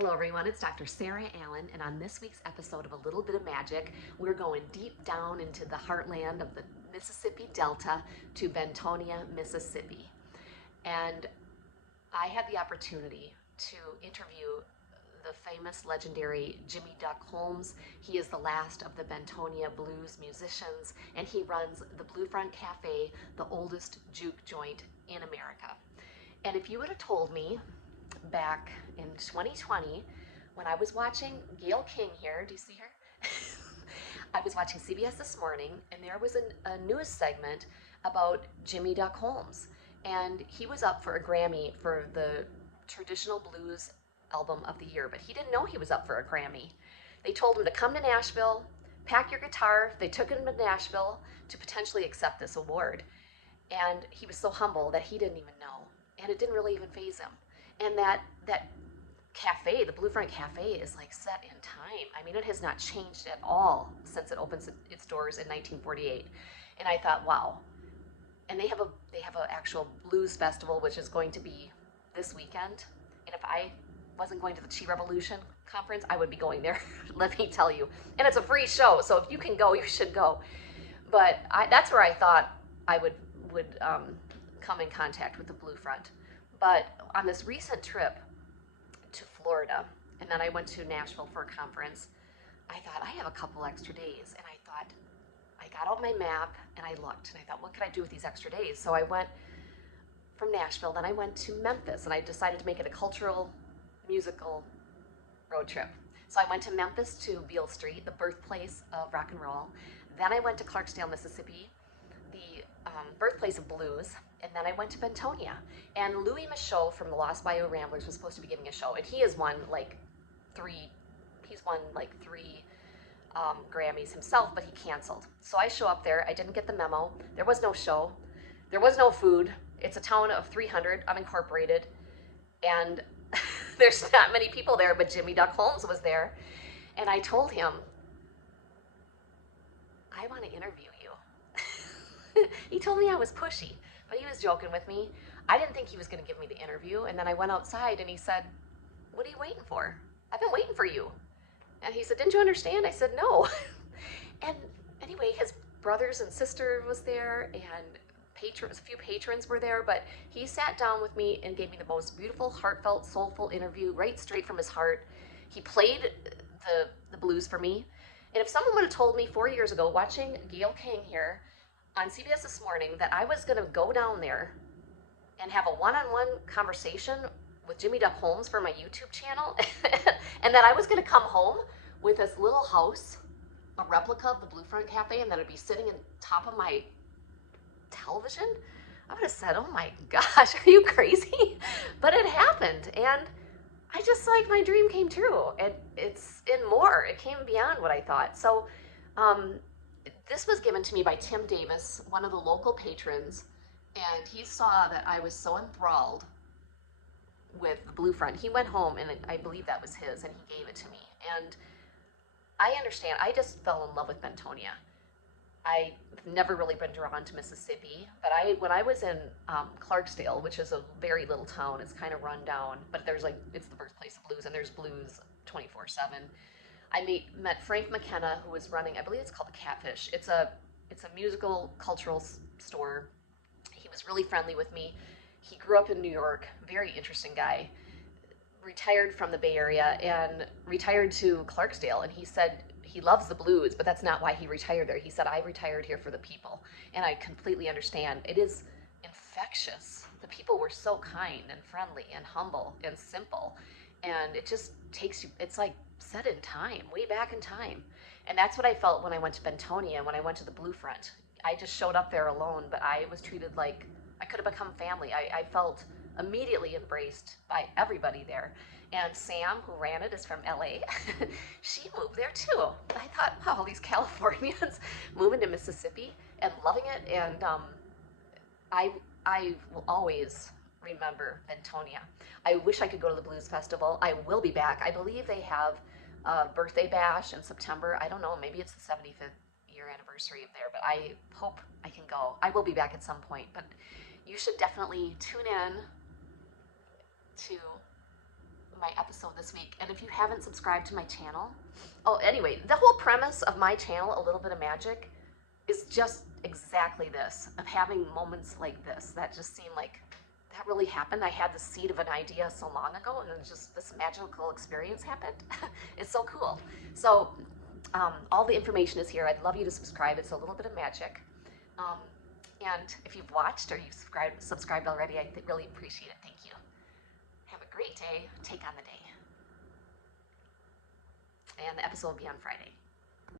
Hello everyone, it's Dr. Sarah Allen, and on this week's episode of A Little Bit of Magic, we're going deep down into the heartland of the Mississippi Delta to Bentonia, Mississippi. And I had the opportunity to interview the famous, legendary Jimmie Holmes. He is the last of the Bentonia blues musicians, and he runs the Blue Front Café, the oldest juke joint in America. And if you would have told me back in 2020 when I was watching Gayle King here, do you see her? I was watching CBS This Morning, and there was a news segment about Jimmie Holmes, and he was up for a Grammy for the traditional blues album of the year, but he didn't know he was up for a Grammy. They told him to come to Nashville, pack your guitar. They took him to Nashville to potentially accept this award, and he was so humble that he didn't even know, and it didn't really even faze him. And that cafe, the Blue Front Cafe, is like set in time. I mean, it has not changed at all since it opened its doors in 1948. And I thought, wow. And they have an actual blues festival, which is going to be this weekend. And if I wasn't going to the Chi Revolution conference, I would be going there. Let me tell you. And it's a free show, so if you can go, you should go. But that's where I thought I would come in contact with the Blue Front. But on this recent trip to Florida, and then I went to Nashville for a conference, I thought, I have a couple extra days. And I thought, I got out my map and I looked, and I thought, what could I do with these extra days? So I went from Nashville, then I went to Memphis, and I decided to make it a cultural, musical road trip. So I went to Memphis to Beale Street, the birthplace of rock and roll. Then I went to Clarksdale, Mississippi, the birthplace of blues, and then I went to Bentonia. And Louis Michaud from the Lost Bayou Ramblers was supposed to be giving a show, and he has won like three Grammys himself, but he canceled. So I show up there. I didn't get the memo. There was no show. There was no food. It's a town of 300, unincorporated, and there's not many people there, but Jimmie Holmes was there. And I told him, I want to interview you. He told me I was pushy, but he was joking with me. I didn't think he was going to give me the interview, and then I went outside and he said, what are you waiting for? I've been waiting for you. And he said, didn't you understand? I said, no. And anyway, his brothers and sister was there, and a few patrons were there, but he sat down with me and gave me the most beautiful, heartfelt, soulful interview, right straight from his heart. He played the blues for me. And if someone would have told me 4 years ago, watching Gayle King here on CBS This Morning, that I was going to go down there and have a one-on-one conversation with Jimmie Holmes for my YouTube channel, and that I was going to come home with this little house, a replica of the Blue Front Cafe, and that I'd be sitting on top of my television, I would have said, oh my gosh, are you crazy? But it happened, and I just, like, my dream came true, and it's in more. It came beyond what I thought. So this was given to me by Tim Davis, one of the local patrons, and he saw that I was so enthralled with the Blue Front. He went home, and I believe that was his, and he gave it to me. And I understand. I just fell in love with Bentonia. I've never really been drawn to Mississippi, but when I was in Clarksdale, which is a very little town, it's kind of run down, but it's the birthplace of blues, and there's blues 24/7. I met Frank McKenna, who was running, I believe it's called the Catfish. It's a musical, cultural store. He was really friendly with me. He grew up in New York, very interesting guy, retired from the Bay Area and retired to Clarksdale, and he said he loves the blues, but that's not why he retired there. He said, I retired here for the people, and I completely understand. It is infectious. The people were so kind and friendly and humble and simple, and it just takes you, it's like set in time, way back in time. And that's what I felt when I went to Bentonia, when I went to the Blue Front. I just showed up there alone, but I was treated like I could have become family. I felt immediately embraced by everybody there. And Sam, who ran it, is from LA. She moved there too. I thought, wow, all these Californians moving to Mississippi and loving it. And I will always remember Bentonia. I wish I could go to the Blues Festival. I will be back. I believe they have a birthday bash in September. I don't know, maybe it's the 75th year anniversary of there, but I hope I can go. I will be back at some point, but you should definitely tune in to my episode episode this week. And if you haven't subscribed to my channel, oh, anyway, the whole premise of my channel, A Little Bit of Magic, is just exactly this, of having moments like this that just seem like that really happened. I had the seed of an idea so long ago, and then just this magical experience happened. It's so cool. So all the information is here. I'd love you to subscribe. It's A Little Bit of Magic. And if you've watched or you've subscribed already, I really appreciate it. Thank you. Have a great day. Take on the day. And the episode will be on Friday.